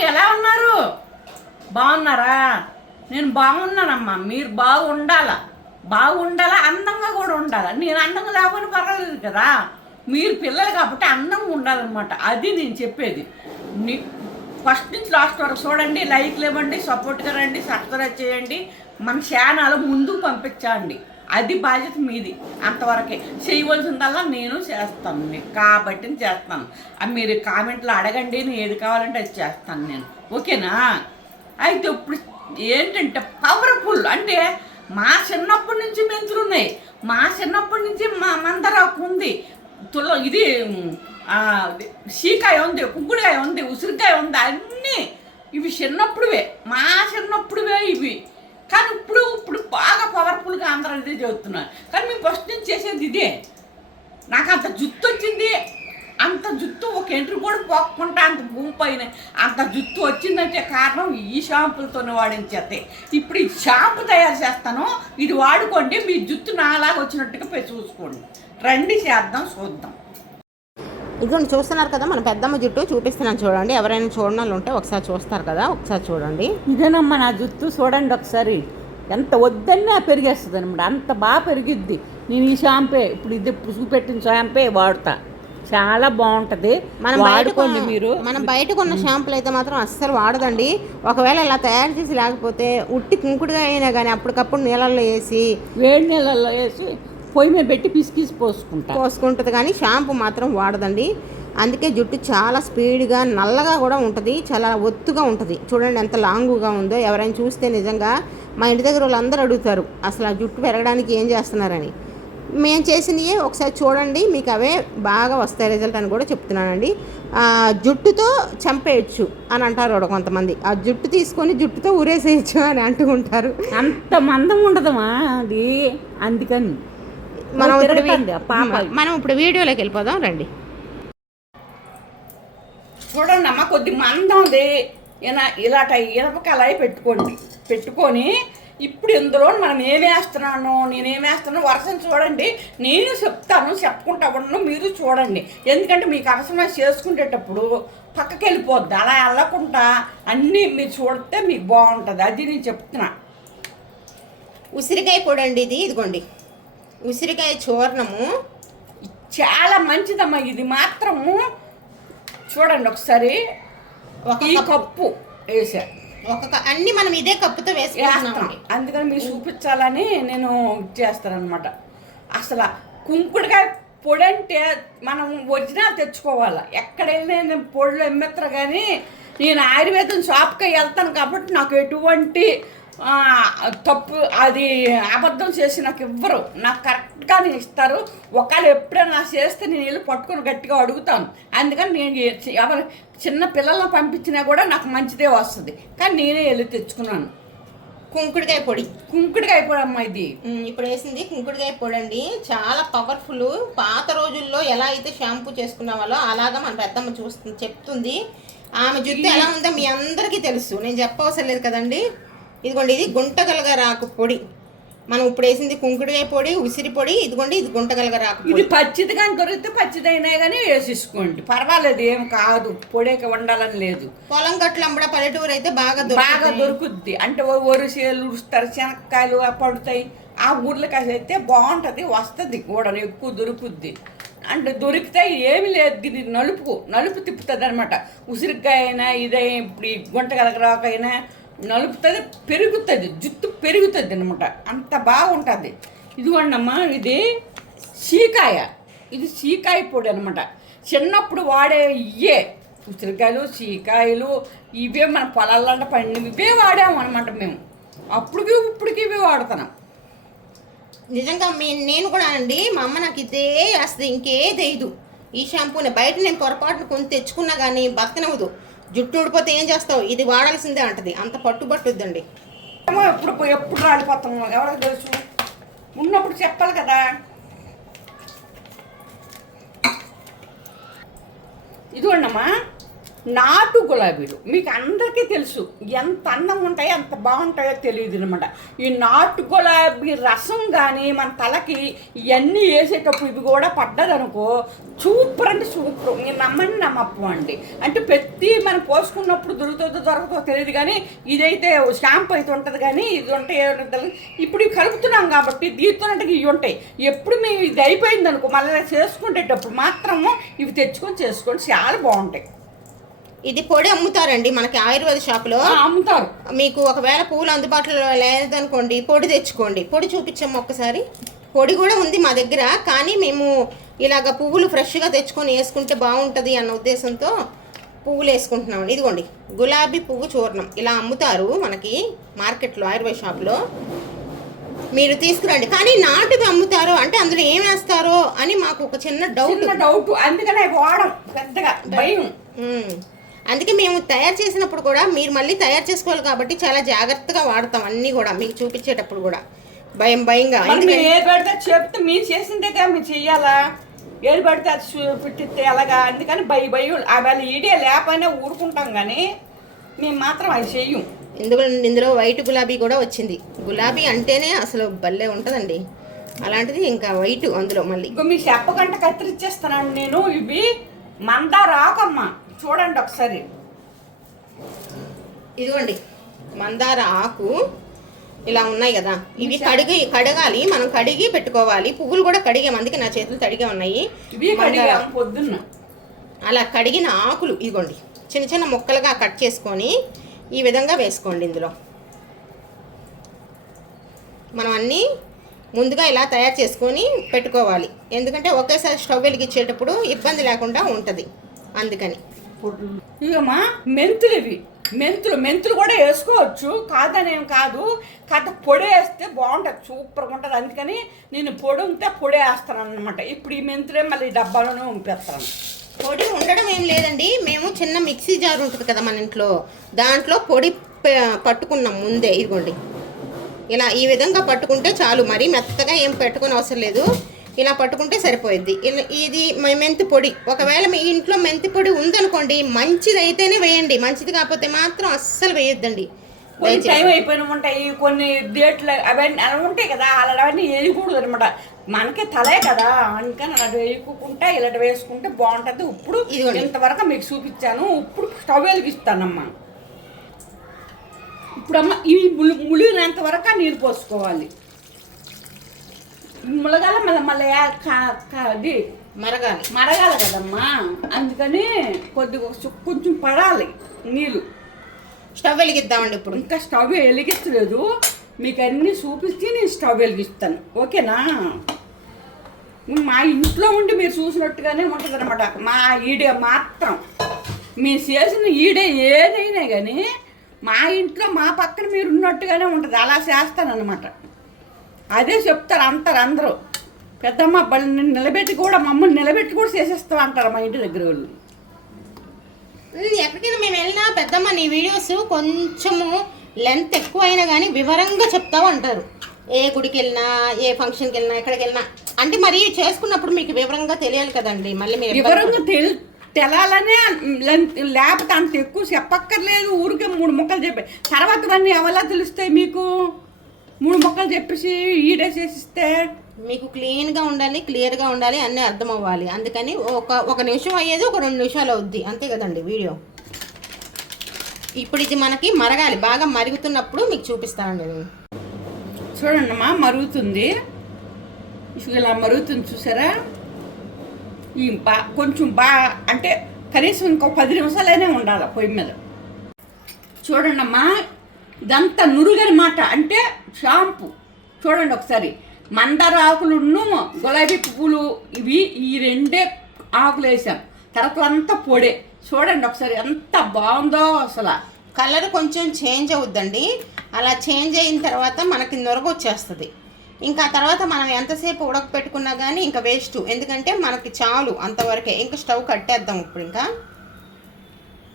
ఎలా ఉన్నారు? బాగున్నారా? నేను బాగున్నానమ్మా మీరు బాగుండాలా? బాగుండాలా అందంగా కూడా ఉండాలా? నేను అందంగా లేకపోయిన పర్వాలేదు కదా? మీరు పిల్లలు కాబట్టి అందంగా ఉండాలన్నమాట. అది నేను చెప్పేది. ఫస్ట్ నుంచి లాస్ట్ వరకు చూడండి లైక్లు ఇవ్వండి సపోర్ట్గా రండి సబ్స్క్రైబ్ చేయండి. మన ఛానల్ ముందుకు పంపించండి. అది బాధ్యత మీది. అంతవరకే. చేయవలసిందల్లా నేను చేస్తాను కాబట్టి చేస్తాను. అది మీరు కామెంట్లో అడగండి నేను ఏది కావాలంటే అది చేస్తాను నేను. ఓకేనా? అయితే ఇప్పుడు ఏంటంటే పవర్ఫుల్ అంటే మా చిన్నప్పటి నుంచి మెంతులు ఉన్నాయి. మా చిన్నప్పటి నుంచి మా మందరాకు ఉంది. తుల ఇది సీకాయ ఉంది కుక్కుడుకాయ ఉంది ఉసిరికాయ ఉంది అన్నీ ఇవి చిన్నప్పుడువే. మా చిన్నప్పుడు ఇవి కానీ ఇప్పుడు ఇప్పుడు బాగా పవర్ఫుల్గా అందరూ ఇదే చెబుతున్నారు కానీ మేము ఫస్ట్ నుంచి చేసేది ఇదే నాకు అంత జుత్తు వచ్చింది అంత జుత్తు ఒక ఎంట్రీ కూడా పోకుండా పైన. అంత జుత్తు వచ్చిందంటే కారణం ఈ షాంపులతోనే వాడించేస్తే ఇప్పుడు ఈ షాంపు తయారు చేస్తాను. ఇది వాడుకోండి. మీ జుత్తు నాలాగా వచ్చినట్టుగా పోయి చూసుకోండి. రండి చేద్దాం చూద్దాం. ఇదిగోండి చూస్తున్నారు కదా మన పెద్దమ్మ జుట్టు చూపిస్తున్నాను చూడండి. ఎవరైనా చూడని వాళ్ళు ఉంటే ఒకసారి చూస్తారు కదా ఒకసారి చూడండి. ఇదేనమ్మా నా జుత్తు చూడండి ఒకసారి. ఎంత వద్దన్నా పెరిగేస్తుంది అనమాట అంత బాగా పెరిగిద్ది. నేను ఈ షాంపే ఇప్పుడు ఇది చూపెట్టిన షాంపే వాడతా. చాలా బాగుంటుంది. మనం బయట వాడుకోండి మీరు. మనం బయట కొన్న షాంపులు అయితే మాత్రం అస్సలు వాడదండి. ఒకవేళ ఇలా తయారు చేసి లేకపోతే ఉట్టి కుంకుడుగా అయినా కానీ అప్పటికప్పుడు నీళ్ళల్లో వేసి వేడి నీళ్ళల్లో వేసి పొయ్యి మీద పెట్టి పిసికిసి పోసుకుంటా. పోసుకుంటుంది కానీ షాంపూ మాత్రం వాడదండి. అందుకే జుట్టు చాలా స్పీడ్గా నల్లగా కూడా ఉంటుంది చాలా ఒత్తుగా ఉంటుంది. చూడండి ఎంత లాంగుగా ఉందో. ఎవరైనా చూస్తే నిజంగా మా ఇంటి దగ్గర వాళ్ళందరూ అడుగుతారు అసలు ఆ జుట్టు పెరగడానికి ఏం చేస్తున్నారని? మేము చేసినవి ఒకసారి చూడండి మీకు అవే బాగా వస్తాయి రిజల్ట్ అని కూడా చెప్తున్నానండి. ఆ, జుట్టుతో చంపేయచ్చు అని అంటారు కూడా కొంతమంది. ఆ జుట్టు తీసుకొని జుట్టుతో ఊరేసేయచ్చు అని అంటూ ఉంటారు. అంత మందం ఉండదమ్మా అది. అందుకని. మనం ఇప్పుడు మనం ఇప్పుడు వీడియోలోకి వెళ్ళిపోదాం రండి. చూడండి అమ్మ కొద్ది మందంది ఇలా ఇలాట ఇరపకలాయి పెట్టుకోండి పెట్టుకొని ఇప్పుడు ఇందులో మనం ఏమేస్తున్నాను నేనేమేస్తున్నాను వర్షం చూడండి. నేను చెప్తాను చెప్పుకుంటా ఉండను మీరు చూడండి. ఎందుకంటే మీకు అవసరం చేసుకునేటప్పుడు పక్కకి వెళ్ళిపోద్ది. అలా వెళ్ళకుండా అన్నీ మీరు చూడితే మీకు బాగుంటుంది. అది నేను చెప్తున్నా. ఉసిరికాయ పొడి అండి ఇది ఇదిగోండి. ఉసిరికాయ చూర్ణము. చాలా మంచిదమ్మా. ఇది మాత్రము చూడండి ఒకసారి. ఒక కప్పు. కప్పు ఒక అన్ని మనం ఇదే కప్పుతో వేసుకుంటున్నామండి అందుకని మీరు చూపించాలని నేను చేస్తానమాట అసలు కుంకుడుకాయ పొడి అంటే మనం ఒరిజినల్ తెచ్చుకోవాలి? ఎక్కడైనా నేను పొడులు అమ్మేస్తారు కానీ నేను ఆయుర్వేదం షాప్కి వెళ్తాను కాబట్టి నాకు ఎటువంటి తప్పు అది అబద్ధం చేసి నాకు ఇవ్వరు నాకు కరెక్ట్గానే ఇస్తారు. ఒకవేళ ఎప్పుడైనా నాకు చేస్తే నేను వెళ్ళి పట్టుకొని గట్టిగా అడుగుతాను. అందుకని నేను ఎవరు చిన్న పిల్లలను పంపించినా కూడా నాకు మంచిదే వస్తుంది. కానీ నేనే వెళ్ళి తెచ్చుకున్నాను. కుంకుడుకాయ పొడి. కుంకుడుకాయ పొడి అమ్మ ఇది. ఇప్పుడు వేసింది కుంకుడుకాయ పొడి అండి. చాలా పవర్ఫుల్. పాత రోజుల్లో ఎలా అయితే షాంపూ చేసుకునే వాళ్ళో అలాగా మన పెద్దమ్మ చూస్తుంది చెప్తుంది. ఆమె జుట్టు ఎలా ఉందో మీ అందరికీ తెలుసు. నేను చెప్పవసరం లేదు కదండి. ఇదిగోండి ఇది గుంటగలగరాకు పొడి. మనం ఇప్పుడు వేసింది కుంకుడుకాయ పొడి ఉసిరి పొడి ఇదిగోండి ఇది గుంటగలగరాకు ఇది పొడి. పచ్చిది కానీ దొరికితే పచ్చిదైనా కానీ వేసేసుకోండి. పర్వాలేదు ఏం కాదు. పొడికి వండాలని లేదు. పొలం గట్ల అమ్మడ పల్లెటూరు అయితే బాగా బాగా. దొరుకుద్ది. అంటే ఓ వరిసేలు ఉడుస్తారు శనక్కాయలు పడుతాయి. ఆ ఊర్లకి అయితే బాగుంటుంది వస్తుంది కూడా ఎక్కువ దొరుకుద్ది. అంటే దొరికితే ఏమి లేదు ఇది నలుపు నలుపు తిప్పుతుంది అనమాట ఉసిరికాయ అయినా ఇదే ఇప్పుడు గుంట కలగరాకైనా నలుపుతుంది పెరుగుతుంది జుట్టు పెరుగుతుంది అనమాట అంత బాగుంటుంది. ఇదిగోండమ్మా ఇది సీకాయ ఇది సీకాయ పొడి అనమాట చిన్నప్పుడు వాడే ఇయే ఉసిరికాయలు సీకాయలు ఇవే మన పొలాల్లో పండినవి ఇవే వాడాము అనమాట మేము. అప్పుడుకి ఇప్పటికి ఇవే వాడుతున్నాం. నిజంగా మీ నేను కూడా అండి మా అమ్మ నాకు ఇదే వేస్తుంది ఇంకే తెయదు ఈ షాంపూని బయట నేను పొరపాటున కొని తెచ్చుకున్నా కానీ బతకనవదు జుట్టు ఊడిపోతే ఏం చేస్తావు? ఇది వాడాల్సిందే అంటది. అంత పట్టుబట్టుద్దండి. ఏమో ఎప్పుడు ఎప్పుడు రాలిపోతాము. ఎవరికి తెలుసు? ఉన్నప్పుడు చెప్పాలి కదా. ఇదిగోండమ్మా. నాటు గులాబీలు మీకు అందరికీ తెలుసు ఎంత అందంగా ఉంటాయో అంత బాగుంటాయో తెలియదు అనమాట. ఈ నాటు గులాబీ రసం కానీ మన తలకి ఇవన్నీ వేసేటప్పుడు ఇవి కూడా పడ్డదనుకో సూపర్ అంటే సూపర్. మీరు నమ్మండి నమ్మప్పు అండి. అంటే ప్రతి మనం పోసుకున్నప్పుడు దొరుకుతుందో దొరకదో తెలియదు కానీ ఇదైతే షాంపూ అయితే ఉంటుంది కానీ ఇది ఉంటే తెలియదు. ఇప్పుడు ఇవి కలుపుతున్నాం కాబట్టి దీంతోనంటే ఇవి ఉంటాయి. ఎప్పుడు మేము ఇది అయిపోయింది అనుకో మళ్ళీ చేసుకునేటప్పుడు మాత్రము ఇవి తెచ్చుకొని చేసుకొని చాలా బాగుంటాయి. ఇది పొడి అమ్ముతారండి మనకి ఆయుర్వేద షాప్లో. అమ్ముతారు. మీకు ఒకవేళ పువ్వులు అందుబాటులో లేదనుకోండి పొడి తెచ్చుకోండి. పొడి చూపించాము ఒక్కసారి. పొడి కూడా ఉంది మా దగ్గర కానీ మేము ఇలాగ పువ్వులు ఫ్రెష్గా తెచ్చుకొని వేసుకుంటే బాగుంటుంది అన్న ఉద్దేశంతో పువ్వులు వేసుకుంటున్నాం. ఇదిగోండి గులాబీ పువ్వు చూర్ణం. ఇలా అమ్ముతారు మనకి మార్కెట్లో ఆయుర్వేద షాప్లో. మీరు తీసుకురండి. కానీ నాటుగా అమ్ముతారో. అంటే అందులో ఏం వేస్తారో అని మాకు ఒక చిన్న డౌట్ డౌట్ అందుకనే వాడం పెద్దగా. భయం. అందుకే మేము తయారు చేసినప్పుడు కూడా మీరు మళ్ళీ తయారు చేసుకోవాలి కాబట్టి చాలా జాగ్రత్తగా వాడతాం అన్నీ కూడా మీకు చూపించేటప్పుడు కూడా. భయం భయంగా. మరి ఏది పెడితే చెప్తే మీరు చేసిందేగా మీరు చెయ్యాలా? ఏది పెడితే అది పెట్టిస్తే అలాగా అందుకని భయ భయం. ఆవేళ ఈడే లేపైనా ఊరుకుంటాం కానీ మేము మాత్రం అది చెయ్యం. ఇందులో ఇందులో వైట్ గులాబీ కూడా వచ్చింది. గులాబీ అంటేనే అసలు భలే ఉంటుందండి. అలాంటిది ఇంకా వైట్ అందులో మళ్ళీ. ఇంకో మీ చెప్పకంట కత్తిరిచ్చేస్తున్నాను నేను. ఇవి మందార ఆకమ్మ చూడండి ఒకసారి. ఇదిగోండి మందార ఆకు ఇలా ఉన్నాయి కదా. ఇవి కడిగి కడగాలి మనం కడిగి పెట్టుకోవాలి. పువ్వులు కూడా కడిగాం అందుకే నా చేతులు తడిగా ఉన్నాయి. పొద్దున్న. అలా కడిగిన ఆకులు ఇదిగోండి చిన్న చిన్న ముక్కలుగా కట్ చేసుకొని ఈ విధంగా వేసుకోండి ఇందులో. మనం అన్నీ ముందుగా ఇలా తయారు చేసుకొని పెట్టుకోవాలి. ఎందుకంటే ఒకేసారి స్టవ్ వెలిగించేటప్పుడు ఇబ్బంది లేకుండా ఉంటుంది. అందుకని. ఇగమ్మా మెంతులు ఇవి. మెంతులు మెంతులు కూడా వేసుకోవచ్చు. కాదనేం కాదు. కాకపోతే పొడి వేస్తే బాగుంటుంది సూపర్గా ఉంటుంది. అందుకని నేను పొడి ఉంటే పొడి వేస్తాను అనమాట ఇప్పుడు ఈ మెంతులే మళ్ళీ డబ్బాలోనే ఉంపేస్తాను. పొడి ఉండడం ఏం లేదండి. మేము చిన్న మిక్సీ జార్ ఉంటుంది కదా మన ఇంట్లో. దాంట్లో పొడి పట్టుకున్నాం ముందే. ఇదిగోండి. ఇలా ఈ విధంగా పట్టుకుంటే చాలు. మరి మెత్తగా ఏం పెట్టుకుని అవసరం లేదు. ఇలా పట్టుకుంటే సరిపోయిద్ది. ఇది మ- మెంతి పొడి. ఒకవేళ మీ ఇంట్లో మెంతి పొడి ఉందనుకోండి మంచిది అయితేనే వేయండి. మంచిది కాకపోతే మాత్రం అస్సలు వేయొద్దండి. టైం అయిపోయిన ఉంటాయి కొన్ని డేట్లు అవన్నీ అలా ఉంటాయి కదా అలాంటివన్నీ వేయకూడదు అనమాట మనకి తలే కదా అందుకని అలా వేయకుండా ఇలా వేసుకుంటే బాగుంటుంది. ఇప్పుడు. ఇంతవరకు మీకు చూపించాను. ఇప్పుడు స్టవ్ వెలిగిస్తానమ్మా ఇప్పుడమ్మ ఇవి ములి ములిగినంత వరకు నీరు పోసుకోవాలి. ములగాల మళ్ళీ మళ్ళీ అది మరగాలి. మరగాలి కదమ్మా. అందుకని కొద్దిగా కొంచెం పడాలి నీళ్ళు. స్టవ్ వెలిగిద్దామండి ఇప్పుడు. ఇంకా స్టవ్ వెలిగించలేదు. మీకు అన్నీ చూపిస్తే నేను స్టవ్ వెలిగిస్తాను. ఓకేనా? మా ఇంట్లో ఉండి మీరు చూసినట్టుగానే ఉంటుంది అనమాట మా ఈడే మాత్రం. మీరు చేసిన ఈడే ఏదైనా కానీ మా ఇంట్లో మా పక్కన మీరు ఉన్నట్టుగానే ఉంటుంది. అలా చేస్తానన్నమాట. అదే చెప్తారు అంటారు అందరూ. పెద్దమ్మ బలి నిన్ను నిలబెట్టి కూడా మమ్మల్ని నిలబెట్టి కూడా చేసేస్తావు అంటారు మా ఇంటి దగ్గర వాళ్ళు. ఎక్కడికైనా మేము వెళ్ళినా పెద్దమ్మ నీ వీడియోస్ కొంచెము లెంత్ ఎక్కువ అయినా కానీ వివరంగా చెప్తావు అంటారు. ఏ గుడికి వెళ్ళినా ఏ ఫంక్షన్కి వెళ్ళినా ఎక్కడికి వెళ్ళినా. అంటే మరి చేసుకున్నప్పుడు మీకు వివరంగా తెలియాలి కదండి. మళ్ళీ మీరు వివరంగా తెల్ తెలాలనే లెంత్ లేకపోతే అంత ఎక్కువ చెప్పక్కర్లేదు. ఊరికే మూడు మొక్కలు చెప్పి. తర్వాత అన్నీ ఎవలా తెలుస్తాయి మీకు? మూడు మొక్కలు చెప్పేసి ఈడే చేసిస్తే మీకు క్లీన్గా ఉండాలి క్లియర్గా ఉండాలి అన్నీ అర్థం అవ్వాలి అందుకని ఒక ఒక నిమిషం అయ్యేది ఒక రెండు నిమిషాలు అవుద్ది. అంతే కదండి వీడియో. ఇప్పుడు ఇది మనకి మరగాలి. బాగా మరుగుతున్నప్పుడు మీకు చూపిస్తానండి నేను. చూడండి అమ్మా మరుగుతుంది. ఇలా మరుగుతుంది చూసారా? ఈ బా కొంచెం బా అంటే కనీసం ఇంకో పది నిమిషాలైనా ఉండాలి పొయ్యి మీద. చూడండి అమ్మా ఇదంతా నురుగని మాట. అంటే షాంపు. చూడండి ఒకసారి. మందార ఆకులును గులాబీ పువ్వులు ఇవి ఈ రెండే ఆకులు వేసాం. తర్వాత అంతా పొడే. చూడండి ఒకసారి ఎంత బాగుందో అసలు. కలర్ కొంచెం చేంజ్ అవుద్దండి. అలా చేంజ్ అయిన తర్వాత మనకి నొరగ వచ్చేస్తుంది. ఇంకా తర్వాత మనం ఎంతసేపు ఉడకపెట్టుకున్నా కానీ ఇంకా వేస్ట్. ఎందుకంటే మనకి చాలు అంతవరకే. ఇంకా స్టవ్ కట్టేద్దాం ఇప్పుడు ఇంకా.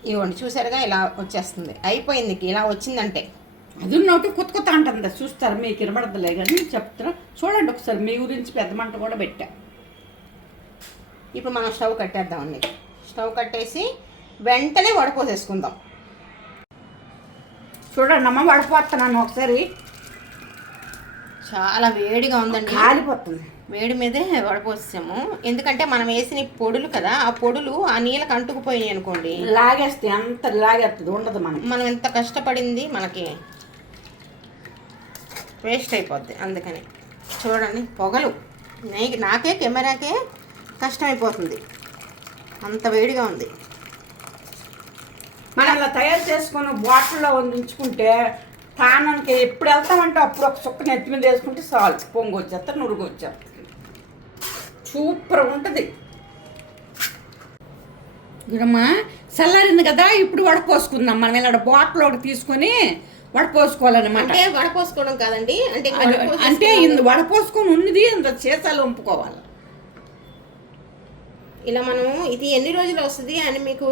ఇవ్వండి. చూసారుగా ఇలా వచ్చేస్తుంది. అయిపోయింది ఇలా వచ్చిందంటే. అది నోటి కొత్త కొత్త అంటుంది. చూస్తారు? మీకు వినబడతలే కానీ చెప్తారా చూడండి ఒకసారి. మీ గురించి పెద్ద మంట కూడా పెట్టా. ఇప్పుడు మనం స్టవ్ కట్టేద్దామండి స్టవ్ కట్టేసి వెంటనే వడపోసేసుకుందాం చూడండి అమ్మ పడిపోతున్నాను ఒకసారి. చాలా వేడిగా ఉందండి. కాలిపోతుంది. వేడి మీదే వడపోసాము ఎందుకంటే మనం వేసిన పొడులు కదా ఆ పొడులు ఆ నీళ్ళకి అంటుకుపోయినాయి అనుకోండి. లాగేస్తే అంత లాగేస్తుంది ఉండదు మనం మనం ఎంత కష్టపడింది మనకి వేస్ట్ అయిపోద్ది అందుకని. చూడండి పొగలు. నే- నాకే కెమెరాకే కష్టమైపోతుంది. అంత వేడిగా ఉంది. మనం ఇలా తయారు చేసుకుని బాటిల్లో ఉంచుకుంటే తానానికి ఎప్పుడు వెళ్తామంటే అప్పుడు ఒక చుక్క నెత్తి మీద వేసుకుంటే చాలు. పొంగు వచ్చేస్తా నురుగు వచ్చేస్తుంది సూపర్ ఉంటుంది. ఇదమ్మా చల్లారింది కదా ఇప్పుడు వడపోసుకుందాం. మనం ఇలా బాటిల్ ఒకటి తీసుకొని వడపోసుకోవాలన్నమాట. అంటే వడపోసుకోవడం కాదండి. అంటే అంటే వడపోసుకొని ఉన్నది ఇంత చేసాలు వంపుకోవాలి. ఇలా మనం ఇది ఎన్ని రోజులు వస్తుంది అని మీకు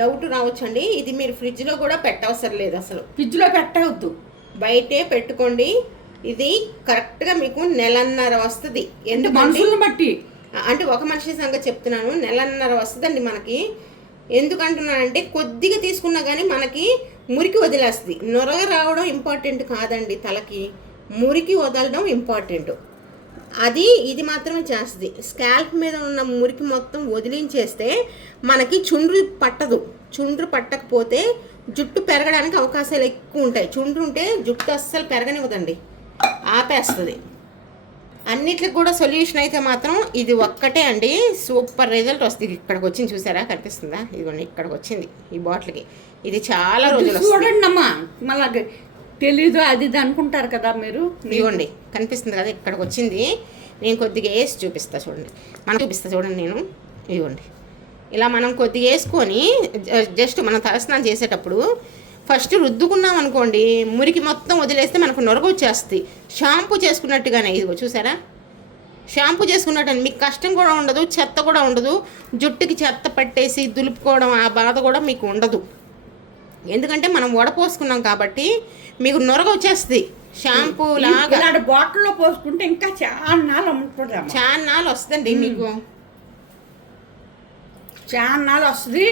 డౌట్ రావచ్చండి. ఇది మీరు ఫ్రిడ్జ్లో కూడా పెట్టవసరం లేదు అసలు. ఫ్రిడ్జ్లో పెట్టవద్దు. బయటే పెట్టుకోండి. ఇది కరెక్ట్గా మీకు నెలన్నర వస్తుంది. అంటే ఎందుకంటే మనుషులను బట్టి. అంటే ఒక మనిషి సంగతి చెప్తున్నాను నెలన్నర వస్తుందండి మనకి. ఎందుకంటున్నానంటే కొద్దిగా తీసుకున్నా కానీ మనకి మురికి వదిలేస్తుంది. నొరగ రావడం ఇంపార్టెంట్ కాదండి తలకి. మురికి వదలడం ఇంపార్టెంట్ అది ఇది మాత్రమే చేస్తుంది. స్కాల్ప్ మీద ఉన్న మురికి మొత్తం వదిలించేస్తే మనకి చుండ్రు పట్టదు. చుండ్రు పట్టకపోతే జుట్టు పెరగడానికి అవకాశాలు ఎక్కువ ఉంటాయి. చుండ్రు ఉంటే జుట్టు అస్సలు పెరగనివ్వదండి. ఆపేస్తుంది. అన్నిటికి కూడా సొల్యూషన్ అయితే మాత్రం ఇది ఒక్కటే అండి. సూపర్ రిజల్ట్ వస్తుంది ఇక్కడికి వచ్చింది చూసారా? కనిపిస్తుందా? ఇదిగోండి ఇక్కడికి వచ్చింది ఈ బాటిల్కి. ఇది చాలా రోజులు చూడండి అమ్మా మళ్ళీ తెలీదు అది ఇది అనుకుంటారు కదా మీరు. ఇదిగోండి కనిపిస్తుంది కదా ఇక్కడికి వచ్చింది. నేను కొద్దిగా వేసి చూపిస్తా చూడండి. మనం చూపిస్తా చూడండి నేను. ఇదిగోండి. ఇలా మనం కొద్దిగా వేసుకొని జస్ట్ మనం తలస్నానం చేసేటప్పుడు ఫస్ట్ రుద్దుకున్నాం అనుకోండి మురికి మొత్తం వదిలేస్తే మనకు నొరగ వచ్చేస్తుంది. షాంపూ చేసుకున్నట్టుగానే ఇదిగో చూసారా? షాంపూ చేసుకున్నట్టు మీకు కష్టం కూడా ఉండదు చెత్త కూడా ఉండదు. జుట్టుకి చెత్త పట్టేసి దులుపుకోవడం ఆ బాధ కూడా మీకు ఉండదు. ఎందుకంటే మనం వడపోసుకున్నాం కాబట్టి మీకు నొరగ వచ్చేస్తుంది. షాంపూ లాగా. ఇలాంటి బాటిల్లో పోసుకుంటే ఇంకా చాలా నాలు ఉంటుంది అమ్మ. చాన్నాళ్ళు వస్తుందండి మీకు. చాలా వస్తుంది.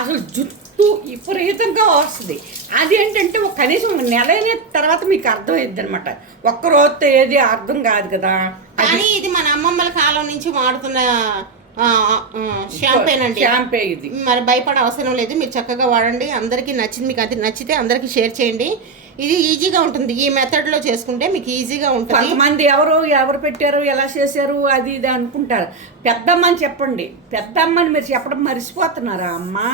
అసలు జుట్టు విపరీతంగా వస్తుంది. అది ఏంటంటే ఒక కనీసం నెల అయిన తర్వాత మీకు అర్థమైద్ది అనమాట ఒక్క రోజుతో ఏది అర్థం కాదు కదా. అది కానీ ఇది మన అమ్మమ్మల కాలం నుంచి వాడుతున్న షాంపేనండి షాంపే ఇది. మరి భయపడే అవసరం లేదు. మీరు చక్కగా వాడండి. అందరికీ నచ్చింది మీకు అది నచ్చితే అందరికీ షేర్ చేయండి. ఇది ఈజీగా ఉంటుంది. ఈ మెథడ్లో చేసుకుంటే మీకు ఈజీగా ఉంటుంది. కొంతమంది ఎవరు ఎవరు పెట్టారు ఎలా చేశారు అది ఇది అనుకుంటారు. పెద్దమ్మని చెప్పండి. పెద్దమ్మని మీరు చెప్పడం మర్చిపోతున్నారా అమ్మా?